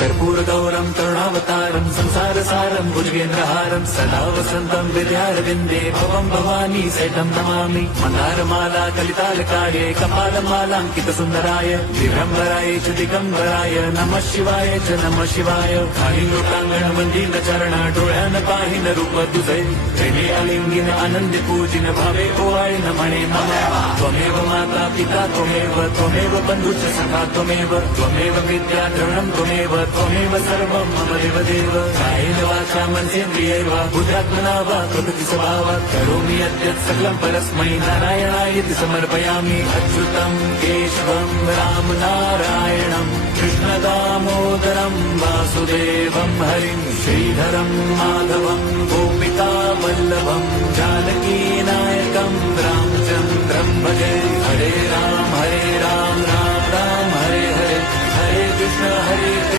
कर्पूरगौरं करुणावतारं संसारसारं भुजगेन्द्रहारं सदा वसन्तं विद्यारविन्दे भवं भवानी सहितं नमामि। मन्दारमाला कलितालकाये कपालमालाङ्कितसुन्दराय दिगम्बराय च दिगम्बराय नमः शिवाय च नमः शिवाय। खालीलोकाङ्गण मंदिर चरण डोळ्यान पाहिन रूप तुझे प्रेमे अलिंगिन आनंद पूजिन भावे ओवाळे न म्हणे नमः। त्वमेव माता पिता त्वमेव बंधुश्च सखा त्वमेव विद्या द्रवणं त्वमेव सर्वं मम देवदेव। कायेन वाचा मनसेन्द्रियैर्वा बुद्ध्यात्मना वा प्रकृति स्वभावात् करोमि यद्यत् सकलं परस्मै नारायणायति समर्पयामि। अच्युतं केशवं राम नारायणं कृष्ण दामोदरं वासुदेवं हरिं श्रीधरं माधवं गोपिका वल्लभं जानकी नायकं रामचन्द्रं भजे। हरे राम राम राम हरे हरे हरे कृष्ण हरे